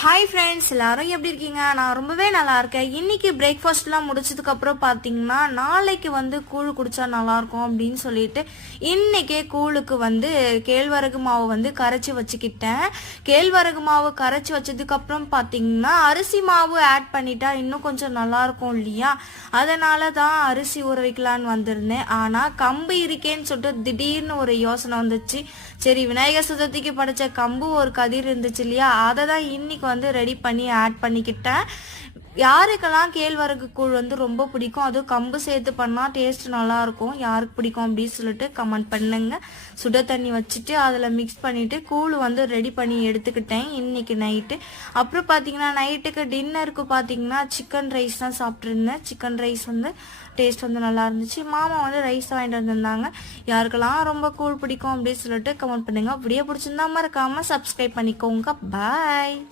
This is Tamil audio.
ஹாய் ஃப்ரெண்ட்ஸ், எல்லாரும் எப்படி இருக்கீங்க? நான் ரொம்பவே நல்லா இருக்கேன். இன்னைக்கு பிரேக்ஃபாஸ்ட்லாம் முடிச்சதுக்கு அப்புறம் பார்த்தீங்கன்னா நாளைக்கு கூழ் குடிச்சா நல்லா இருக்கும் அப்படின்னு சொல்லிட்டு இன்னைக்கே கூழுக்கு கேழ்வரகு மாவு கரைச்சி வச்சுக்கிட்டேன். கேழ்வரகு மாவு கரைச்சி வச்சதுக்கு அப்புறம் பார்த்தீங்கன்னா அரிசி மாவு ஆட் பண்ணிட்டா இன்னும் கொஞ்சம் நல்லா இருக்கும் இல்லையா? அதனால தான் அரிசி ஊற வைக்கலான்னு வந்திருந்தேன். ஆனால் கம்பு இருக்கேன்னு சொல்லிட்டு திடீர்னு ஒரு யோசனை வந்துச்சு. சரி, விநாயகர் சதுர்த்திக்கு படைச்ச கம்பு ஒரு கதிர் இருந்துச்சு இல்லையா? அதை தான் இன்னைக்கு ரெடி பண்ணி ஆட் பண்ணிக்கிட்டேன். யாருக்கெல்லாம் கேழ்வரகு கூழ் ரொம்ப பிடிக்கும், அதுவும் கம்பு சேர்த்து பண்ணால் டேஸ்ட் நல்லாயிருக்கும், யாருக்கு பிடிக்கும் அப்படின்னு சொல்லிட்டு கமெண்ட் பண்ணுங்க. சுட தண்ணி வச்சுட்டு அதில் மிக்ஸ் பண்ணிவிட்டு கூழ் ரெடி பண்ணி எடுத்துக்கிட்டேன் இன்னைக்கு நைட்டு. அப்புறம் பார்த்தீங்கன்னா நைட்டுக்கு டின்னருக்கு பார்த்தீங்கன்னா சிக்கன் ரைஸ் தான் சாப்பிட்ருந்தேன். சிக்கன் ரைஸ் டேஸ்ட் நல்லா இருந்துச்சு. மாமா ரைஸ் வாங்கிட்டு வந்திருந்தாங்க. யாருக்கெல்லாம் ரொம்ப கூழ் பிடிக்கும் அப்படின்னு சொல்லிட்டு கமெண்ட் பண்ணுங்க. அப்படியே பிடிச்சிருந்தா மறக்காமல் சப்ஸ்கிரைப் பண்ணிக்கோங்க. பாய்.